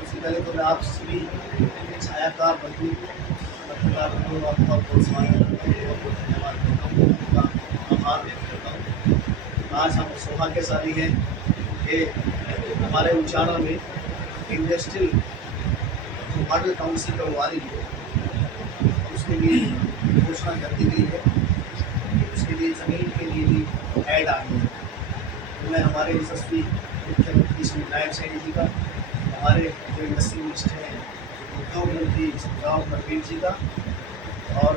सबसे पहले तो मैं आप सभी छायाकार बंधु पत्रकार बंधुओं का बहुत बहुत स्वागत करता हूँ, बहुत बहुत धन्यवाद देता हूँ, उनका आभार व्यक्त करता हूँ। आज हम सौभाग्यशाली हैं कि हमारे उचाना में इंडस्ट्रियल जो मॉडल काउंसिल का वारी है उसके लिए घोषणा कर दी गई है। उसके लिए ज़मीन के लिए भी ऐड आ गई है। तो मैं हमारे यशस्वी मुख्यमंत्री श्री नायब सैनी जी का, हमारे जो इंडस्ट्री मिनिस्टर हैं उद्योग मंत्री राव नरवीर जी का और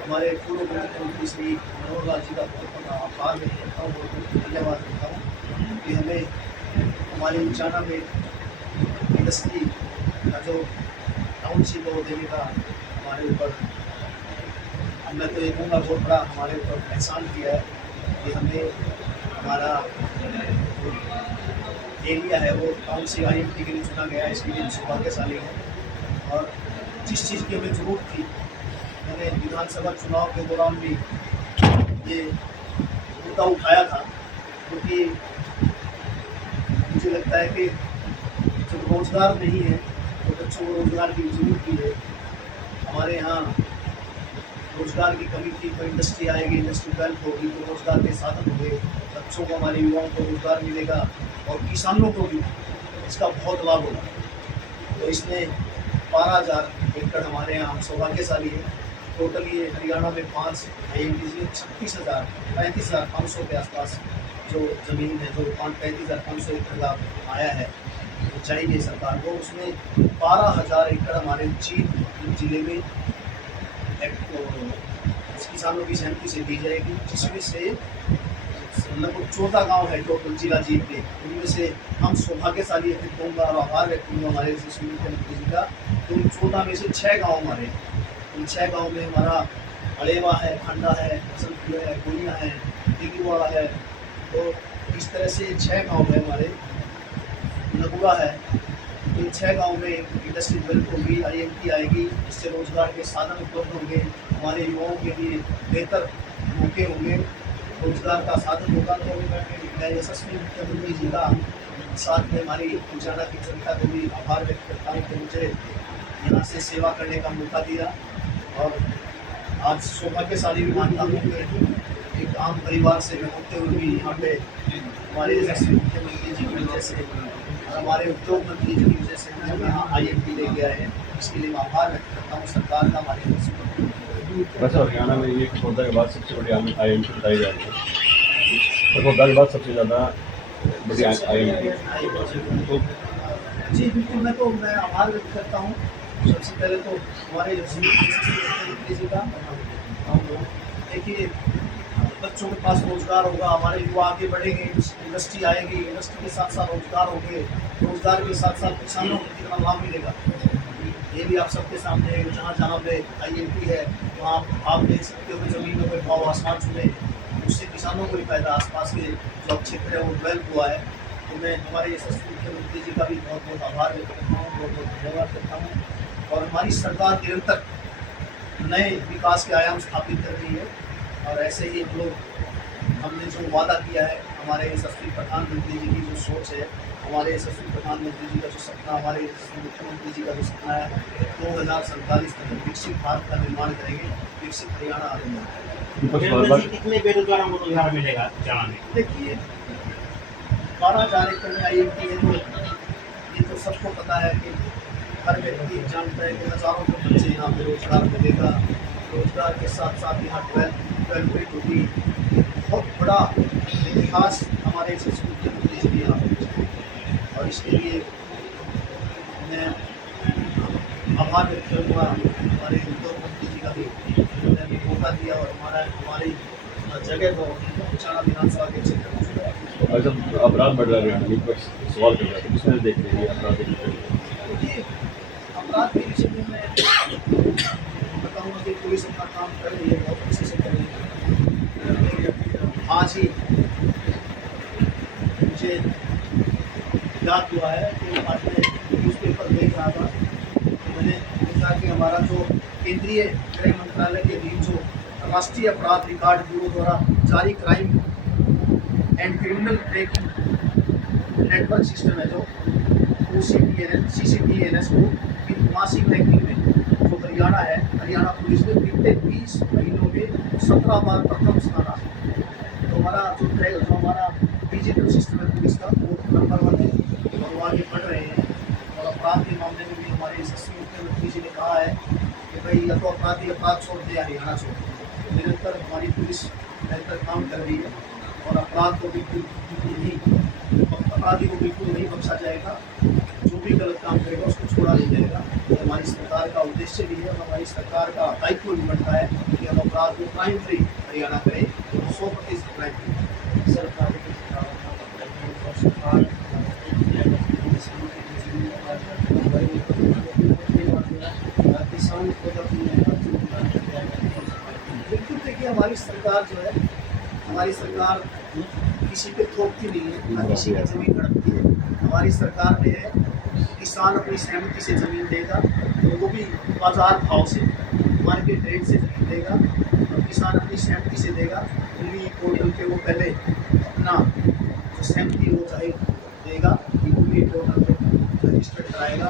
हमारे पूर्व मुख्यमंत्री श्री मनोहर लाल जी का बहुत बहुत आभार व्यक्त करता हूँ, बहुत बहुत धन्यवाद करता हूँ कि हमें हमारे उचाना में इंडस्ट्री का जो टाउनशिप वो देने का हमारे ऊपर, हमने तो ये कहूँगा बहुत बड़ा हमारे ऊपर एहसान किया है कि हमें हमारा जो एरिया है वो टाउन से IMT के लिए चुना गया, इसके लिए सौभाग्यशाली है। और जिस चीज़ की हमें ज़रूरत थी, मैंने विधानसभा चुनाव के दौरान भी ये मुद्दा उठाया था, क्योंकि मुझे लगता है कि जब रोज़गार नहीं है तो बच्चों को रोज़गार की ज़रूरत भी है। हमारे यहाँ रोज़गार की कमी थी, तो इंडस्ट्री आएगी, इंडस्ट्री डेवलप होगी तो रोज़गार के साधन होंगे, बच्चों को, हमारे युवाओं को रोज़गार मिलेगा और किसानों को भी इसका बहुत लाभ होगा। तो इसमें 12,000 एकड़ हमारे यहाँ सौभाग्यशाली है। टोटल ये हरियाणा में 5 IMT 35,500 के आसपास जो ज़मीन है, जो 35,500 एकड़ का आया है तो चाहिए सरकार को, उसमें 12,000 एकड़ हमारे चीन जिले में किसानों की सहमति से दी जाएगी, जिसमें से लगभग 14 गाँव है टोटल जिला जीत के, उनमें से हम सौभाग्यशाली है, कहूँगा और आभार व्यक्त करूँगा हमारे यशस्वी मुख्यमंत्री जी का। तो उन 14 में से 6 गाँव हमारे, उन 6 गाँव में हमारा अलेवा है, खंडा है, हसनपुर है, गोलियाँ है, दिगुवाड़ा है। तो इस तरह से 6 गाँव है हमारे, नगुरा है। इन 6 गाँव में इंडस्ट्री डेवलप होगी, IMT आएगी, इससे रोज़गार के साधन उपलब्ध होंगे, हमारे युवाओं के लिए बेहतर मौके होंगे, रोज़गार का साधन होगा। तो मैं यशस्वी मुख्यमंत्री जी का साथ में हमारी उजाला की जनता को भी आभार व्यक्त करता हूँ कि मुझे यहाँ से सेवा करने का मौका दिया। और आज सौभाग्यशाली भी मानता हूँ कि एक आम परिवार से मैं होते हुए भी यहाँ पे हमारे यशस्वी मुख्यमंत्री जी की वजह से, हमारे उद्योग मंत्री जी की वजह से हम यहाँ IMT लेके आए हैं। इसके लिए मैं आभार व्यक्त करता हूँ सरकार का, हमारे वैसे हरियाणा में ये खुर्दा के बाद सबसे बड़ी IMT बताई जा रही है, तो खुर्दा के बाद सबसे ज़्यादा बड़ी IMT तो जी बिल्कुल, मैं आभार व्यक्त करता हूँ। सबसे पहले तो हमारे मुख्यमंत्री जी का, देखिए बच्चों के पास रोज़गार होगा, हमारे युवा आगे बढ़ेंगे, इंडस्ट्री आएगी, इंडस्ट्री के साथ साथ रोज़गार होंगे, रोज़गार के साथ साथ किसानों को कितना लाभ मिलेगा ये भी आप सबके सामने है। जहाँ जहाँ पे IMT है वहाँ आप देख सकते हो कि ज़मीनों में भाव आसमान छूने, उससे किसानों को भी फायदा, आसपास के जो क्षेत्र है वो डेवलप हुआ है। तो मैं हमारे यशस्वी मुख्यमंत्री जी का भी बहुत बहुत आभार व्यक्त करता हूँ, बहुत बहुत धन्यवाद करता हूँ। और हमारी सरकार निरंतर नए विकास के आयाम स्थापित कर रही है और ऐसे ही हम लोग, हमने जो वादा किया है, हमारे यशस्वी प्रधानमंत्री जी की जो सोच है, हमारे यशस्वी प्रधानमंत्री जी का जो सपना, हमारे यशस्वी मुख्यमंत्री जी का जो सपना है, 2047 तक विकसित भारत का निर्माण करेंगे, विकसित हरियाणा आएगा। कितने बेरोजगारों को रोजगार मिलेगा उचाना में? देखिए 12,000 एकड़ में IMT है, तो ये तो सबको पता है कि हर व्यक्ति जानता है कि हज़ारों के बच्चे यहाँ पे रोजगार मिलेगा। रोजगार के साथ साथ यहाँ डेवलपमेंट होगी। बहुत बड़ा इतिहास हमारे यशस्वी मुख्यमंत्री जी के यहाँ पे, और इसके लिए मैं आभार व्यक्त करूँगा हमारे उद्योग मंत्री जी का भी, उन्होंने हमें मौका दिया और हमारी जगह को उचाना विधानसभा के क्षेत्र में। अच्छा, अपराध बढ़ रहा है हरियाणा में, कुछ सवाल कर रहा है, किसने देख रही है अपराध? ये अपराध के विषय में मैं बताऊँगा कि पुलिस अपना काम कर रही है, बहुत अच्छे से कर रही है। आज ही मुझे याद हुआ है कि आज मैं न्यूज़पेपर देख रहा था, मैंने देखा कि हमारा जो केंद्रीय गृह मंत्रालय के अधीन जो राष्ट्रीय अपराध रिकॉर्ड ब्यूरो द्वारा जारी crime and criminal tracking network system है, जो CCTNS को इन मासिक रैंकिंग में जो हरियाणा है, हरियाणा पुलिस ने पिछले 20 महीनों में 17 बार प्रथम स्थान हासिल किया। तो हमारा जो हमारा डिजिटल सिस्टम है पुलिस का वो नंबर 1 है और वो आगे बढ़ रहे हैं। और अपराध के मामले में भी हमारे यशस्वी मुख्यमंत्री जी ने कहा है कि भाई या तो अपराध छोड़ दे या हरियाणा छोड़ दे। निरंतर हमारी पुलिस निरंतर काम कर रही है और अपराध को बिल्कुल नहीं, अपराधी को बिल्कुल नहीं बख्शा जाएगा। जो भी गलत काम करेगा उसको छोड़ा नहीं जाएगा। ये हमारी सरकार का उद्देश्य भी है और हमारी सरकार का दायित्व भी बनता है कि हम अपराध को क्राइम फ्री हरियाणा करें, 100% क्राइम फ्री। सरकार किसान को बिल्कुल देखिए, हमारी सरकार जो है, हमारी सरकार किसी पे थोपती नहीं है, ना किसी की जमीन हड़पती है। हमारी सरकार में है किसान अपनी सहमति से ज़मीन देगा तो वो भी बाजार भाव से, मार्केट रेट से ज़मीन देगा और किसान अपनी सहमति से देगा। भूमि पोर्टल पे वो पहले अपना जो सहमति वो चाहे देगा, भूमि पोर्टल पे रजिस्टर कराएगा।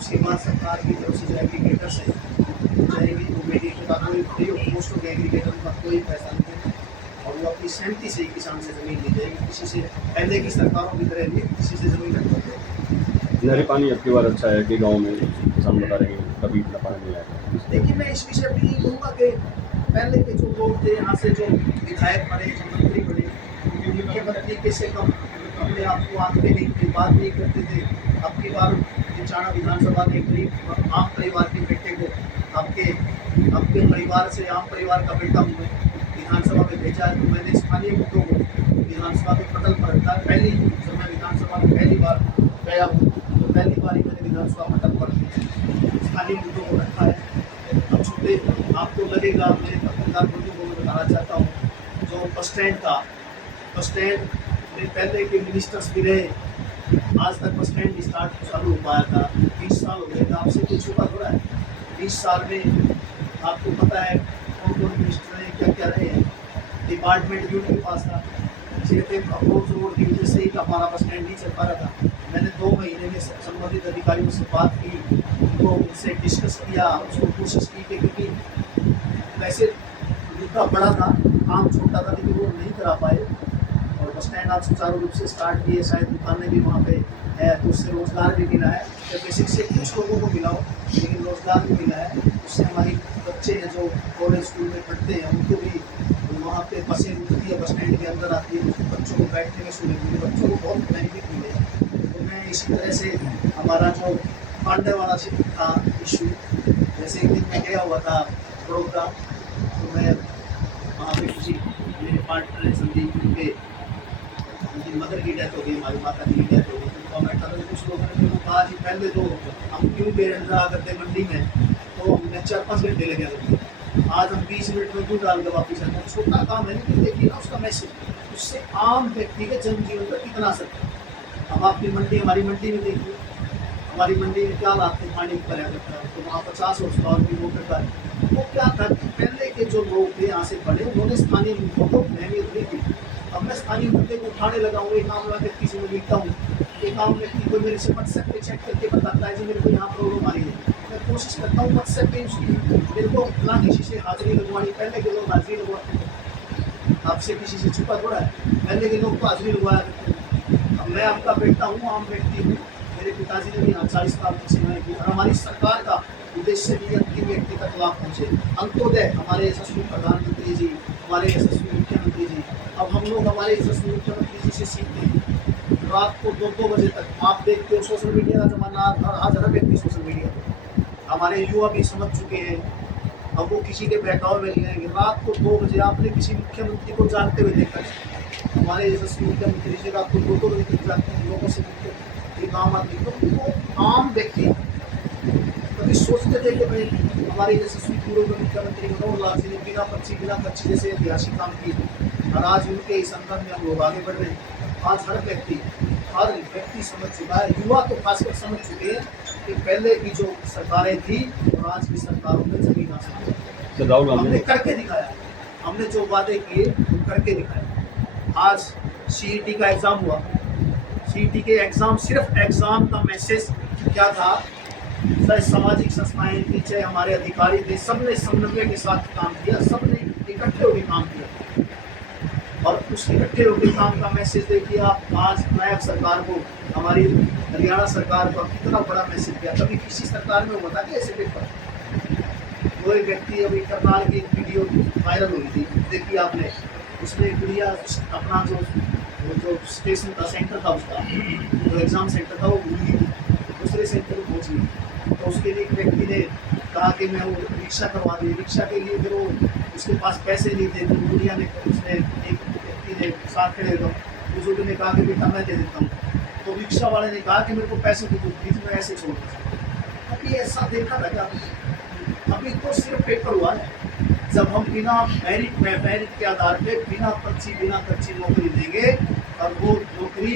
उसके बाद सरकार की तरफ से जो एग्रीगेटर से जाएगी, वो मेडिएटर का कोई फ्री ऑफ कॉस्ट होगा, एग्रीगेटर का कोई पैसा नहीं देगा और वो अपनी सहमति से ही किसान से ज़मीन ली जाएगी। किसी से पहले की सरकारों की तरह भी किसी से ज़मीन नहीं लेगी। नहरी पानी अब की बार अच्छा है कि गाँव में किसान बता रहे हैं कभी इतना पानी नहीं आया। देखिए, मैं इस विषय पर यही कहूँगा कि पहले के जो लोग थे, यहाँ से जो विधायक बने, जो मंत्री बने, जो मुख्यमंत्री के से कम अपने आप को आंकते नहीं थे, बात नहीं करते थे। अब की बार चाणा विधानसभा ने गरीब और आम परिवार के बेटे को आपके परिवार से आम परिवार का बेटा हूँ मैं, विधानसभा में भेजा है। तो मैंने स्थानीय मुद्दों को विधानसभा के पटल पर रखा है। पहली जब मैं विधानसभा में पहली बार गया हूँ तो पहली बार ही मैंने विधानसभा पटल पर स्थानीय मुद्दों को रखा है। अब छोटे आपको लगेगा, मेरे पत्रकार बंधुओं को मैं बताना चाहता हूँ, जो बस स्टैंड में पहले के मिनिस्टर्स भी रहे, आज तक बस स्टैंड स्टार्ट चालू हो पाया था। 20 साल हो गए थे, आपसे कुछ हुआ थोड़ा है। 20 साल में आपको पता है कौन कौन मिनिस्टर हैं, क्या क्या रहे हैं। डिपार्टमेंट भी उनके पास था, सिर्फ एक अप्रोच रोड की वजह से ही हमारा बस स्टैंड नहीं चल पा रहा था। मैंने 2 महीने में संबंधित अधिकारियों से बात की, उनको उनसे डिस्कस किया, उसको कोशिश की कि क्योंकि वैसे मुद्दा बड़ा था, काम छोटा था, लेकिन वो नहीं करा पाए और बस स्टैंड आज सुचारू रूप से स्टार्ट किए। शायद दुकानें भी वहाँ पे है तो उससे रोज़गार भी मिला है। तो बेसिक से कुछ लोगों को मिला हो लेकिन रोज़गार भी मिला है। उससे हमारी बच्चे हैं जो कॉलेज स्कूल में पढ़ते हैं, उनको भी वहाँ पे बसें रुकती है, बस स्टैंड के अंदर आती है, बच्चों को बैठने में सुविधा मिली, बच्चों को बहुत बेनिफिट मिले हैं। तो मैं इसी तरह से हमारा जो पांडे वाला था इशू, जैसे एक दिन मैं गया हुआ था प्रोग्राम, तो मैं वहाँ पे किसी मेरे पार्टनर संदीप उनके उनकी मदर की डेथ हो गई, हमारी माता की डेथ हो गई। तो बैठा था, कुछ लोगों ने मेरे को कहा कि पहले तो हम क्यों पेरेंट्स रहा करते मंडी में, तो हमें 4-5 घंटे लगे करते, आज हम 20 मिनट में क्यों डाल के वापस आते हैं। छोटा काम है लेकिन देखिए ना उसका मैसेज, उससे आम व्यक्ति के जनजीवन पर कितना असर है। अब आपकी मंडी, हमारी मंडी में देखिए, हमारी मंडी में क्या लाते हैं, पानी भरा करता है, तो वहाँ 50 horsepower की मोटर का है। वो क्या था कि पहले के जो लोग थे यहाँ से पढ़े, उन्होंने स्थानीय मुद्दों को अहमियत दी थी। अब मैं स्थानीय मुद्दे को उठाने लगा हूँ, एक आम व्यक्ति से मैं लिखता हूँ, एक आम व्यक्ति को मेरे से व्हाट्सएप पे चेक करके बताता है कि मेरे को यहाँ प्रॉब्लम आ रही है। मैं कोशिश करता हूँ व्हाट्सएप पे उसकी मेरे को ना किसी से हाजिरी लगवानी। पहले के लोग हाजिरी लगवाते थे, आपसे किसी से छुपा थोड़ा है, पहले के लोग को हाजिरी लगवाया करते थे। अब मैं आपका बेटा हूँ, आम व्यक्ति हूँ, मेरे पिताजी ने भी 40 साल की सेवाएं की और हमारी सरकार का उद्देश्य भी अंतिम व्यक्ति तक लाभ पहुँचे। अंत्योदय हमारे यशस्वी प्रधानमंत्री जी, हमारे यशस्वी मुख्यमंत्री जी, अब हम लोग हमारे यशस्वी मुख्यमंत्री जी से सीखते हैं। रात को 2-2 बजे तक आप देखते हो, सोशल मीडिया का जमाना, आज हर व्यक्ति सोशल मीडिया पर, हमारे युवा भी समझ चुके हैं। अब वो किसी के बहकाव में नहीं आएंगे। रात को 2 बजे आपने किसी मुख्यमंत्री को जानते हुए देखा, हमारे यशस्वी मुख्यमंत्री जी रात को 2-2 बजे तक जाते हैं, लोगों से मिलते हैं, एक आम आदमी को, वो आम व्यक्ति कभी सोचते थे कि भाई हमारे यशस्वी पूर्व मुख्यमंत्री मनोहर लाल जी ने बिना पर्ची जैसे ऐतिहासिक काम किए और आज उनके इस अंदर में हम लोग आगे बढ़ रहे हैं। आज हर व्यक्ति समझ चुका है, युवा तो खासकर समझ चुके हैं कि पहले की जो सरकारें थी और आज की सरकारों में जमीन आसमान। हमने करके दिखाया, हमने जो वादे किए वो करके दिखाया। आज CET का एग्ज़ाम हुआ, सीईटी के एग्ज़ाम, सिर्फ एग्ज़ाम का मैसेज क्या था, चाहे सामाजिक संस्थाएं थी, चाहे हमारे अधिकारी थे, सबने समन्वय के साथ काम किया, सबने इकट्ठे होकर काम किया। और उस इकट्ठे होकर काम का मैसेज देखिए आप, आज नायब सरकार को, हमारी हरियाणा सरकार को कितना बड़ा मैसेज दिया। कभी किसी सरकार में हुआ था कि ऐसे पेपर। कोई व्यक्ति, अभी करनाल की एक वीडियो वायरल हुई थी, देखिए आपने, उसमें गुड़िया अपना जो स्टेशन का सेंटर था, उसका जो एग्ज़ाम सेंटर था, वो भूल गई, दूसरे सेंटर पर पहुँच गई। तो उसके लिए एक व्यक्ति ने कहा कि मैं वो रिक्शा करवा दी। रिक्शा के लिए फिर वो, उसके पास पैसे नहीं थे, तो गुड़िया ने, उसने एक व्यक्ति ने साथ खड़े हो, बुजुर्ग ने कहा कि बेटा मैं दे देता हूँ। तो रिक्शा वाले ने कहा कि मेरे को पैसे की बीच में ऐसे छोड़ दो। अभी ऐसा देखा था क्या? अभी तो सिर्फ पेपर हुआ है। जब हम बिना मेरिट के आधार पे, बिना पर्ची बिना खर्ची नौकरी देंगे और वो नौकरी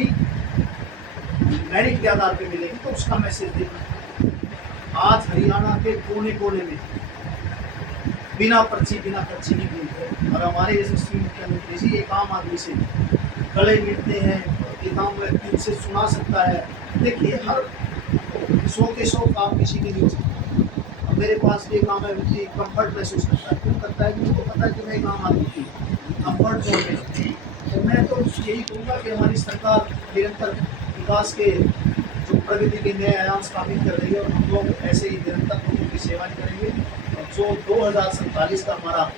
मेरिट के आधार पे मिलेगी, तो उसका मैसेज देना। आज हरियाणा के कोने कोने में बिना पर्ची बिना खर्ची नहीं मिलते, और हमारे यशस्वी मुख्यमंत्री जी एक आम आदमी से गले मिलते हैं, एक आम व्यक्ति से सुना सकता है। देखिए, हर 100 के 100 काम किसी के नहीं हो सकता। अब मेरे पास ये काम है, व्यक्ति कंफर्ट महसूस करता है, क्यों करता है? क्योंकि उनको पता है कि मैं एक आम आदमी की कंफर्ट जोन में। तो मैं तो यही कहूँगा कि हमारी सरकार निरंतर विकास के, जो प्रगति के नए आयाम स्थापित कर रही है, और हम लोग ऐसे ही निरंतर लोगों की सेवा करेंगे। और जो 2047 का हमारा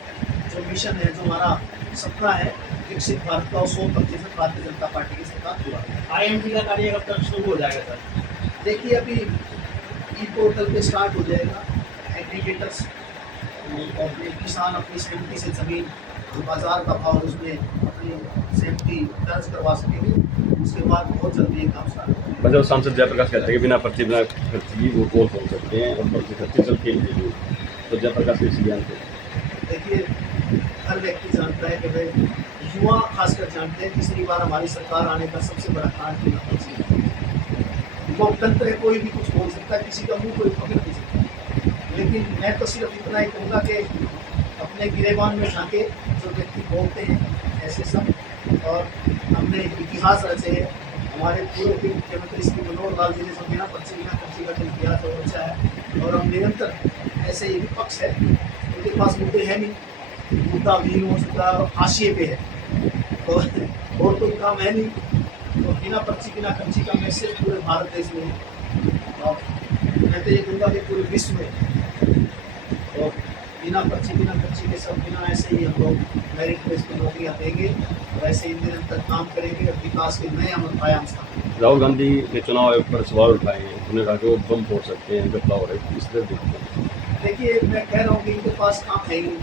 जो मिशन है, जो हमारा सपना है विकसित भारत का, 100% भारतीय जनता पार्टी की सरकार पूरा। आईएमपी का कार्य कब तक शुरू हो जाएगा सर? देखिए, अभी ई पोर्टल पे स्टार्ट हो जाएगा। एग्रीगेटर्स और किसान अपनी सहमति से ज़मीन, जो बाज़ार का भाव, उसमें अपनी सहमति दर्ज करवा सकेंगे। उसके बाद बहुत जल्दी ये काम स्टार्ट होगा। मतलब सांसद जयप्रकाश कहते हैं कि बिना पर्ची बिना खर्ची वो वोट हो सकते हैं, और पर्ची खर्ची चल के लिए, तो जयप्रकाश के इसी ज्ञान को देखिए, हर व्यक्ति जानता है कि भाई, युवा खासकर जानते हैं, तीसरी बार हमारी सरकार आने का सबसे बड़ा कारण बिना पर्ची है। लोकतंत्र है, कोई भी कुछ बोल सकता है, किसी का मुंह कोई पकड़ नहीं सकता। लेकिन मैं तो सिर्फ इतना ही कहूँगा कि अपने गिरेबान में झांके जो व्यक्ति बोलते हैं ऐसे सब, और हमने इतिहास रचे है। हमारे पूर्व के मुख्यमंत्री श्री मनोहर लाल जी ने जो बिना पर्ची बिना खर्ची का इतिहास और रचा है, और हम निरंतर ऐसे ही विपक्ष है, उनके पास मुद्दे है नहीं, मुद्दा भी हो सकता है, हाशिए पे है, तो और कोई काम है नहीं। तो बिना पर्ची बिना खर्ची का मैसेज पूरे भारत देश में है, और मैं तो ये कहूँगा कि पूरे विश्व में। और बिना पर्ची बिना खर्ची के सब, बिना ऐसे ही हम लोग मेरिट बेस पर नौकरियाँ देंगे, और ऐसे ही निरंतर काम करेंगे, और विकास के नए आयाम स्थापित। राहुल गांधी ने चुनाव आयोग पर सवाल उठाए हैं, उन्होंने कहा कि वो बम फोड़ सकते हैं, बदलाव हो रहे, इस तरह देखते हैं। देखिए, मैं कह रहा हूँ कि इनके पास काम है ही नहीं,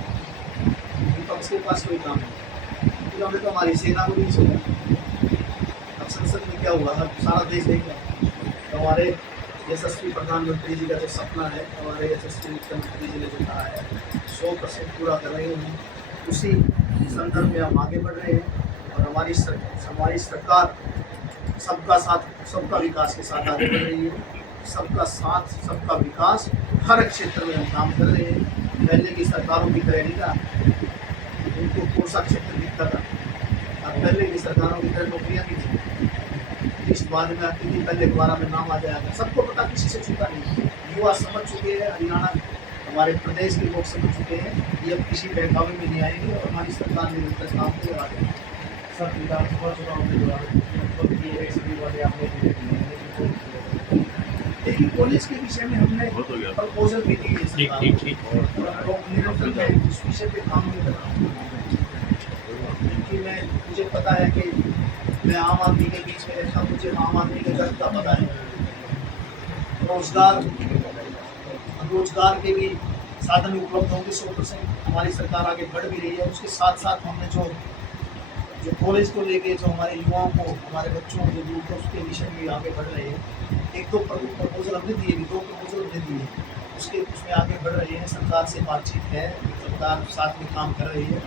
विपक्ष के पास कोई काम नहीं, क्योंकि हमें तो हमारी सेना को नहीं छोड़ा। अब संसद में क्या हुआ, अब सारा देश देख रहा है। तो हमारे यशस्वी प्रधानमंत्री जी का जो सपना है, हमारे यशस्वी मुख्यमंत्री जी ने जो कहा है, 100% पूरा कर रहे हैं। उसी संदर्भ में हम आगे बढ़ रहे हैं, और हमारी सरकार सबका साथ सबका विकास के साथ आगे बढ़ रही है। सबका साथ सबका विकास, हर क्षेत्र में हम काम कर रहे हैं। पहले की सरकारों की तरह नहीं था, उनको कौन सा क्षेत्र दिखता था। अब पहले की सरकारों की तरह नौकरियाँ नहीं थी, लिस्ट बाद में आती थी, पहले 12 में नाम आ जाएगा। सबको पता, किसी से छूटा नहीं। युवा समझ चुके हैं, हरियाणा हमारे प्रदेश के लोग समझ चुके हैं, ये अब किसी बहकावे में नहीं आएंगे, और हमारी सरकार ने निरंतर काम किया है। सर, विधानसभा चुनाव में जो देखिए, कॉलेज के विषय में हमने प्रपोजल भी दिए सरकार को, और निरंतर मैं इस विषय पे काम नहीं कर रहा हूँ, क्योंकि मुझे पता है कि मैं आम आदमी के बीच में रहता हूँ, मुझे आम आदमी के दर्द का पता है। रोजगार के भी साधन उपलब्ध होंगे 100%। हमारी सरकार आगे बढ़ भी रही है। उसके साथ साथ हमने जो कॉलेज को लेके, जो हमारे युवाओं को, हमारे बच्चों को दूर कर, उसके विषय में आगे बढ़ रहे हैं। एक दो प्रपोजल हमने दिए, 2 प्रपोजल हमने दिए, उसमें आगे बढ़ रहे हैं। सरकार से बातचीत है, सरकार साथ में काम कर रही है,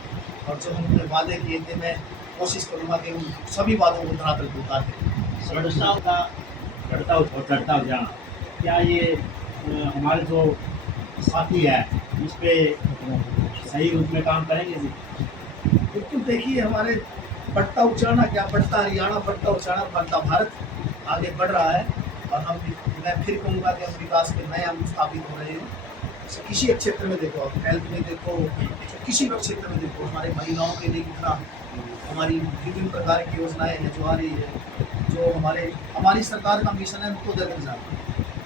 और जो हमने वादे किए थे, मैं कोशिश करूँगा कि उन सभी वादों को धरातल पर उतार दें। समस्याओं का चढ़ता जाना, क्या ये हमारे जो साथी है इस पे सही रूप में काम करेंगे जी? बिल्कुल। देखिए, हमारे बढ़ता उचाना क्या, बढ़ता हरियाणा, बढ़ता उचाना, बढ़ता भारत। आगे बढ़ रहा है और मैं फिर कहूँगा कि हम विकास के नए अंग स्थापित हो रहे हैं। किसी एक क्षेत्र में देखो, आप हेल्थ में देखो, किसी भी क्षेत्र में देखो, हमारे महिलाओं के लिए कितना हमारी विभिन्न प्रकार की योजनाएं हैं जो आ रही है, जो हमारी सरकार का मिशन है उनको दे जाना,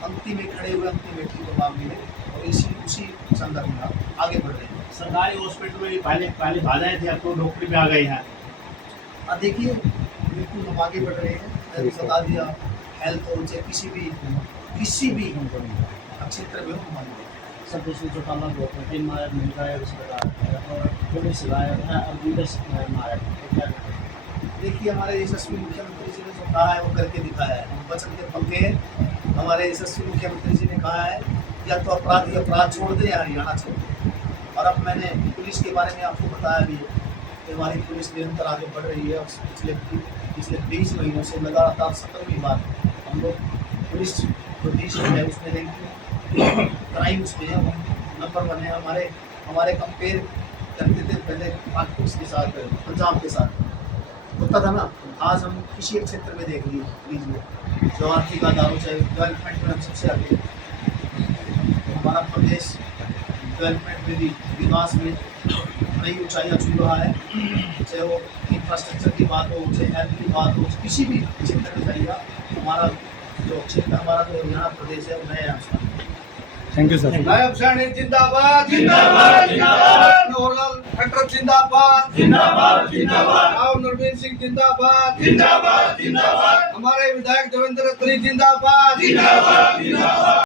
अंतिम में खड़े हुए अंतिम व्यक्ति को मांग मिले, और उसी संदर्भ में आप आगे बढ़ रहे हैं। सरकारी हॉस्पिटल में पहले बाधाएं थी, अब तो डॉक्टर भी आ गए हैं। देखिए बिल्कुल हम आगे बढ़ रहे हैं। मैंने बता दिया, हेल्थ और चाहे किसी भी क्षेत्र में हम आगे। सबसे जो काला बहुत है मारक मिलता है और पुलिस लायक है और पुलिस मारक है। देखिए हमारे यशस्वी मुख्यमंत्री जी ने जो कहा है वो करके दिखाया है, हम वचन के पक्के हैं। हमारे यशस्वी मुख्यमंत्री जी ने कहा है या तो अपराध छोड़ दें या हरियाणा छोड़ दें। और अब मैंने पुलिस के बारे में आपको बताया भी है कि हमारी पुलिस निरंतर आगे बढ़ रही है और पिछले 20 महीनों से लगातार 17वीं बार हम लोग पुलिस जो देश में है उसमें रैंकिंग क्राइम उसमें है, नंबर 1 है। हमारे कंपेयर करते थे पहले पाकिस्तान के साथ, पंजाब के साथ होता था ना। आज हम किसी एक क्षेत्र में देख लीजिए, जो आर्थिक आधारों चाहे डेवलपमेंट में हम सबसे आगे। हमारा प्रदेश डेवलपमेंट में भी, विकास में नई ऊंचाइयाँ छू रहा है, चाहे वो इंफ्रास्ट्रक्चर की बात हो, चाहे हेल्थ की बात हो, किसी भी क्षेत्र में जाइए हमारा जो क्षेत्र, हमारा जो हरियाणा प्रदेश है वो नया है। Thank you sir. नायब सैनिक जिंदाबाद जिंदाबाद जिंदाबाद, नूरलाल खट्टर जिंदाबाद जिंदाबाद जिंदाबाद, राव नरवीर सिंह जिंदाबाद जिंदाबाद जिंदाबाद, हमारे विधायक देवेंद्र अत्री जिंदाबाद जिंदाबाद जिंदाबाद।